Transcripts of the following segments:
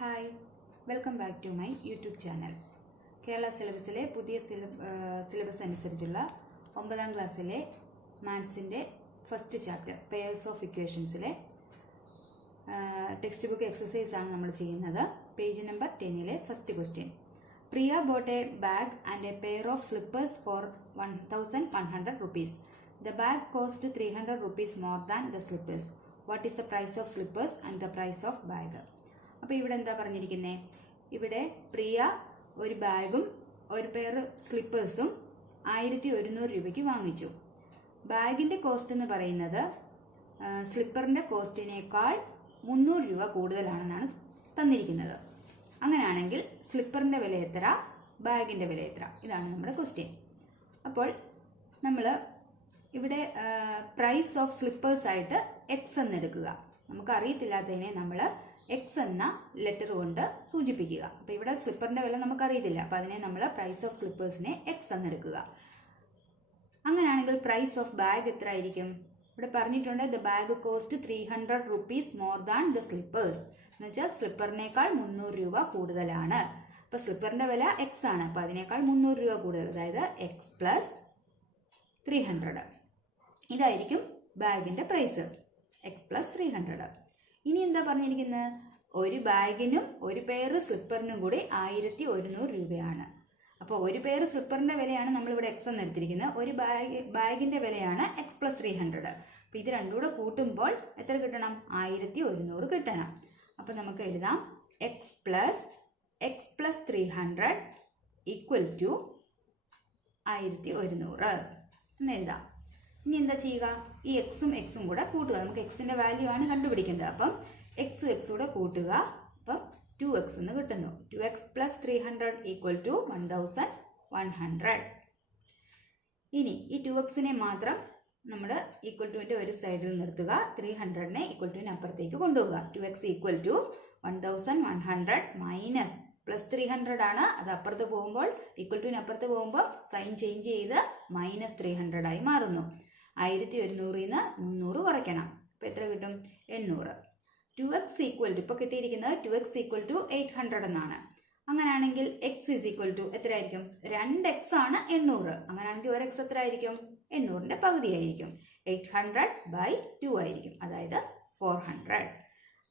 Hi, welcome back to my YouTube channel. Kerala സിലബസിലെ പുതിയ syllabus അനുസരിച്ചുള്ള 9ാം ക്ലാസ്സിലെ മാത്സിൻ്റെ ഫസ്റ്റ് ചാപ്റ്റർ പെയർസ് ഓഫ് ഇക്വേഷൻസിലെ ടെക്സ്റ്റ് ബുക്ക് എക്സസൈസ് ആണ് നമ്മൾ ചെയ്യുന്നത്. പേജ് നമ്പർ 10ലെ first question. Priya bought a bag and a pair of slippers for 1100 rupees. The bag cost 300 rupees more than the slippers. What is the price of slippers and the price of bag? അപ്പോൾ ഇവിടെ എന്താ പറഞ്ഞിരിക്കുന്നത്? ഇവിടെ പ്രിയ ഒരു ബാഗും ഒരു pair സ്ലിപ്പേഴ്സും 1100 രൂപയ്ക്ക് വാങ്ങിച്ചു. ബാഗിൻ്റെ കോസ്റ്റ് എന്ന് പറയുന്നത് സ്ലിപ്പറിൻ്റെ കോസ്റ്റിനേക്കാൾ 300 രൂപ കൂടുതലാണെന്നാണ് തന്നിരിക്കുന്നത്. അങ്ങനെയാണെങ്കിൽ സ്ലിപ്പറിൻ്റെ വില എത്ര, ബാഗിൻ്റെ വില എത്ര? ഇതാണ് നമ്മുടെ ക്വസ്റ്റ്യൻ. അപ്പോൾ നമ്മൾ ഇവിടെ പ്രൈസ് ഓഫ് സ്ലിപ്പേഴ്സ് ആയിട്ട് എക്സ് എന്നെടുക്കുക. നമുക്ക് അറിയത്തില്ലാത്തതിനെ നമ്മൾ എക്സ് എന്ന ലെറ്റർ കൊണ്ട് സൂചിപ്പിക്കുക. അപ്പോൾ ഇവിടെ സ്ലിപ്പറിൻ്റെ വില നമുക്കറിയത്തില്ല, അപ്പോൾ അതിനെ നമ്മൾ പ്രൈസ് ഓഫ് സ്ലിപ്പേഴ്സിനെ എക്സ് എന്നെടുക്കുക. അങ്ങനെയാണെങ്കിൽ പ്രൈസ് ഓഫ് ബാഗ് എത്ര ആയിരിക്കും? ഇവിടെ പറഞ്ഞിട്ടുണ്ട് the bag cost 300 rupees more than the slippers. എന്ന് വെച്ചാൽ സ്ലിപ്പറിനേക്കാൾ 300 രൂപ കൂടുതലാണ്. അപ്പോൾ സ്ലിപ്പറിൻ്റെ വില എക്സ് ആണ്, അപ്പോൾ അതിനേക്കാൾ 300 രൂപ കൂടുതൽ, അതായത് എക്സ് പ്ലസ് 300. ഇതായിരിക്കും ബാഗിൻ്റെ പ്രൈസ്, എക്സ് പ്ലസ് 300. ഇനി എന്താ പറഞ്ഞിരിക്കുന്നത്? ഒരു ബാഗിനും ഒരു പെയർ സ്ലിപ്പറിനും കൂടി 1100 രൂപയാണ്. അപ്പോൾ ഒരു പെയർ സ്ലിപ്പറിൻ്റെ വിലയാണ് നമ്മളിവിടെ എക്സ് എന്ന് എടുത്തിരിക്കുന്നത്, ഒരു ബാഗിൻ്റെ വിലയാണ് എക്സ് പ്ലസ് 300. അപ്പോൾ ഇത് രണ്ടും കൂടെ കൂട്ടുമ്പോൾ എത്ര കിട്ടണം? 1100 കിട്ടണം. അപ്പോൾ നമുക്ക് എഴുതാം എക്സ് പ്ലസ് 300 ഈക്വൽ ടു 1100 എന്ന് എഴുതാം. ഇനി എന്താ ചെയ്യുക? ഈ എക്സും എക്സും കൂടെ കൂട്ടുക. നമുക്ക് എക്സിൻ്റെ വാല്യൂ ആണ് കണ്ടുപിടിക്കേണ്ടത്. അപ്പം എക്സ് കൂടെ കൂട്ടുക. അപ്പം 2x എന്ന് കിട്ടുന്നു. 2x plus 300 equal to 1100. ഇനി ഈ 2xനെ മാത്രം നമ്മൾ ഈക്വൽ ടുവിൻ്റെ ഒരു സൈഡിൽ നിർത്തുക, 300നെ ഈക്വൽ ടുവിന് അപ്പുറത്തേക്ക് കൊണ്ടുപോകുക. 2x equal to 1100 minus plus 300 ആണ്, അത് അപ്പുറത്ത് പോകുമ്പോൾ ഈക്വൽ ടുവിന് അപ്പുറത്ത് പോകുമ്പോൾ സൈൻ ചേഞ്ച് ചെയ്ത് മൈനസ് 300 ആയി മാറുന്നു. 1100ൽ നിന്ന് 300 കുറയ്ക്കണം. അപ്പോൾ എത്ര കിട്ടും? 800. 2x ഈക്വൽ ടു ഇപ്പോൾ കിട്ടിയിരിക്കുന്നത് 2x ഈക്വൽ ടു 800 എന്നാണ്. അങ്ങനെയാണെങ്കിൽ എക്സ് ഈസ് ഈക്വൽ ടു എത്ര ആയിരിക്കും? 2x ആണ് 800. അങ്ങനെയാണെങ്കിൽ ഒരു എക്സ് എത്ര ആയിരിക്കും? 800ന്റെ പകുതിയായിരിക്കും. 800/2 ആയിരിക്കും, അതായത് 400.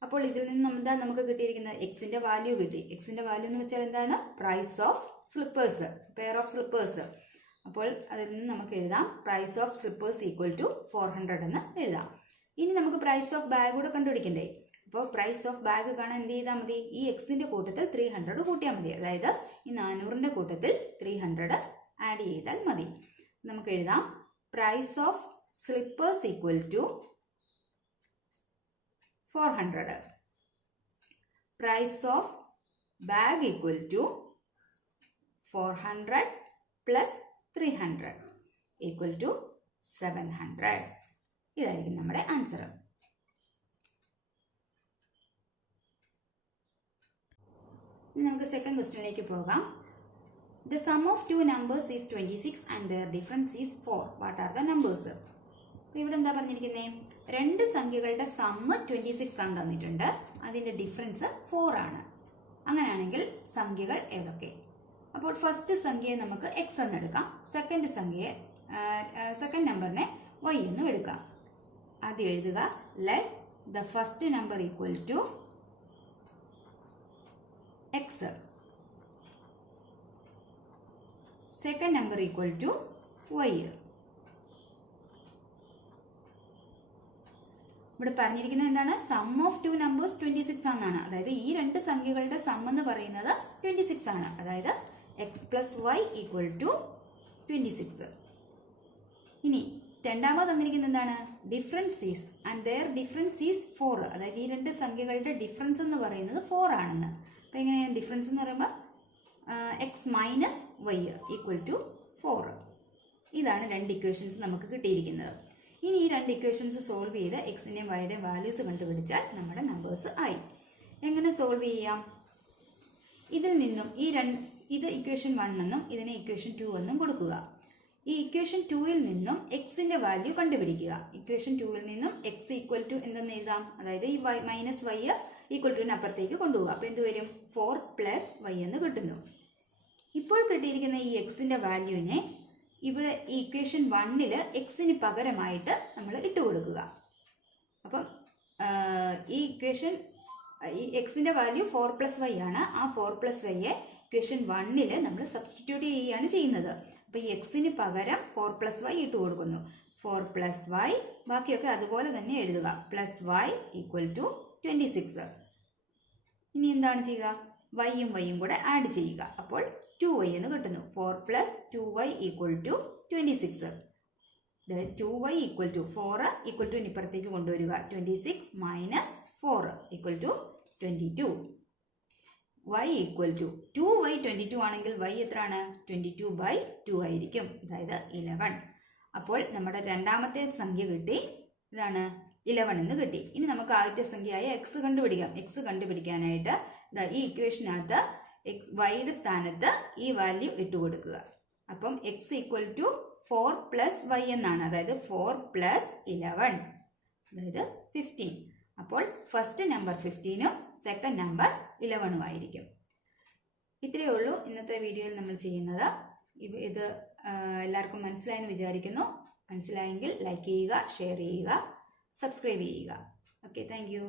അപ്പോൾ ഇതിൽ നിന്ന് എന്താ നമുക്ക് കിട്ടിയിരിക്കുന്നത്? എക്സിന്റെ വാല്യൂ കിട്ടി. എക്സിന്റെ വാല്യൂ എന്ന് വെച്ചാൽ എന്താണ്? Price of slippers, pair of slippers. അപ്പോൾ അതിൽ നിന്ന് നമുക്ക് എഴുതാം price of slippers equal to 400 എന്ന് എഴുതാം. ഇനി നമുക്ക് പ്രൈസ് ഓഫ് ബാഗ് കൂടെ കണ്ടുപിടിക്കണ്ടേ? അപ്പോൾ പ്രൈസ് ഓഫ് ബാഗ് കാണാൻ എന്ത് ചെയ്താൽ മതി? ഈ എക്സിന്റെ കൂട്ടത്തിൽ 300 കൂട്ടിയാൽ മതി. അതായത് ഈ 400ന്റെ കൂട്ടത്തിൽ 300 ആഡ് ചെയ്താൽ മതി. നമുക്ക് എഴുതാം price of slippers equal to 400. Price of bag equal to 400 plus 300 equal to 700. ഇതായിരിക്കും നമ്മുടെ ആൻസർ. ഇനി നമുക്ക് സെക്കൻഡ് ക്വസ്റ്റ്യനിലേക്ക് പോകാം. The sum of 2 numbers is 26 and their difference is 4. What are the numbers? ഇവിടെ എന്താ പറഞ്ഞിരിക്കുന്നത്? രണ്ട് സംഖ്യകളുടെ സമ്മ് 26 ആണ് തന്നിട്ടുണ്ട്, അതിൻ്റെ ഡിഫറൻസ് 4 ആണ്. അങ്ങനെയാണെങ്കിൽ സംഖ്യകൾ ഏതൊക്കെ? അപ്പോൾ ഫസ്റ്റ് സംഖ്യയെ നമുക്ക് എക്സ് എന്ന് എടുക്കാം, സെക്കൻഡ് നമ്പറിനെ വൈ എന്നും എടുക്കാം. ആദ്യം എഴുതുക let the first number equal to X, second number equal to Y. ഇവിടെ പറഞ്ഞിരിക്കുന്നത് എന്താണ്? സം ഓഫ് 2 numbers 26 ആണെന്നാണ്. അതായത് ഈ രണ്ട് സംഖ്യകളുടെ സം എന്ന് പറയുന്നത് 26 ആണ്. അതായത് X plus Y equal to 26. ഇനി രണ്ടാമത് തന്നിരിക്കുന്നത് എന്താണ്? Difference is and their difference is 4. അതായത് ഈ രണ്ട് സംഖ്യകളുടെ ഡിഫറൻസ് എന്ന് പറയുന്നത് 4 ആണെന്ന്. അപ്പോൾ എങ്ങനെയാണ് ഡിഫറൻസ് എന്ന് പറയുമ്പോൾ X minus Y equal to 4. ഇതാണ് രണ്ട് ഇക്വേഷൻസ് നമുക്ക് കിട്ടിയിരിക്കുന്നത്. ഇനി ഈ രണ്ട് ഇക്വേഷൻസ് സോൾവ് ചെയ്ത് എക്സിൻ്റെയും വൈയുടെയും വാല്യൂസ് കണ്ടുപിടിച്ചാൽ നമ്മുടെ നമ്പേഴ്സ് ആയി. എങ്ങനെ സോൾവ് ചെയ്യാം? ഇതിൽ നിന്നും ഇത് ഇക്വേഷൻ 1 എന്നും ഇതിനെ ഇക്വേഷൻ 2 എന്നും കൊടുക്കുക. ഈ ഇക്വേഷൻ 2ൽ നിന്നും എക്സിന്റെ വാല്യൂ കണ്ടുപിടിക്കുക. ഇക്വേഷൻ 2ൽ നിന്നും എക്സ് ഈക്വൽ ടു എന്തെന്ന് എഴുതാം? അതായത് ഈ മൈനസ് വൈ ഈക്വൽ ടുവിന് അപ്പുറത്തേക്ക് കൊണ്ടുപോകുക. അപ്പോൾ എന്ത് വരും? 4 പ്ലസ് വൈ എന്ന് കിട്ടുന്നു. ഇപ്പോൾ കിട്ടിയിരിക്കുന്ന ഈ എക്സിന്റെ വാല്യൂവിനെ ഇവിടെ ഈ ഇക്വേഷൻ 1-ൽ എക്സിന് പകരമായിട്ട് നമ്മൾ ഇട്ട് കൊടുക്കുക. അപ്പം ഈ ഇക്വേഷൻ ഈ എക്സിന്റെ വാല്യൂ 4 പ്ലസ് വൈ ആണ്. ആ 4 പ്ലസ് വൈയെ ഇക്വേഷൻ 1-ൽ നമ്മൾ സബ്സ്റ്റിറ്റ്യൂട്ട് ചെയ്യുകയാണ് ചെയ്യുന്നത്. അപ്പോൾ ഈ എക്സിന് പകരം 4 പ്ലസ് വൈ ഇട്ട് കൊടുക്കുന്നു. 4 പ്ലസ് വൈ, ബാക്കിയൊക്കെ അതുപോലെ തന്നെ എഴുതുക. Plus Y equal to 26. ഇനി എന്താണ് ചെയ്യുക? വൈയും വൈയും കൂടെ ആഡ് ചെയ്യുക. അപ്പോൾ 2y എന്ന് കിട്ടുന്നു. 4 plus 2y equal to 26. 2y equal to 4 equal to ഇപ്പുറത്തേക്ക് കൊണ്ടുവരിക. 26 minus 4 equal to 22. y equal to 2y 22 ആണെങ്കിൽ y എത്രയാണ്? 22/2 ആയിരിക്കും, അതായത് 11. അപ്പോൾ നമ്മുടെ രണ്ടാമത്തെ സംഖ്യ കിട്ടി. ഇതാണ് 11 എന്ന് കിട്ടി. ഇനി നമുക്ക് ആദ്യത്തെ സംഖ്യയായ എക്സ് കണ്ടുപിടിക്കാം. എക്സ് കണ്ടുപിടിക്കാനായിട്ട് ഈ ഇക്വേഷനകത്ത് വൈയുടെ സ്ഥാനത്ത് ഈ വാല്യൂ ഇട്ട് കൊടുക്കുക. അപ്പം X equal to 4 plus Y എന്നാണ്, അതായത് 4 പ്ലസ് 11, അതായത് 15. അപ്പോൾ ഫസ്റ്റ് നമ്പർ 15ഉം സെക്കൻഡ് നമ്പർ 11ഉം ആയിരിക്കും. ഇത്രയേ ഉള്ളൂ ഇന്നത്തെ വീഡിയോയിൽ നമ്മൾ ചെയ്യുന്നത്. ഇത് എല്ലാവർക്കും മനസ്സിലായെന്ന് വിചാരിക്കുന്നു. മനസ്സിലായെങ്കിൽ ലൈക്ക് ചെയ്യുക, ഷെയർ ചെയ്യുക, സബ്സ്ക്രൈബ് ചെയ്യുക. Okay, thank you.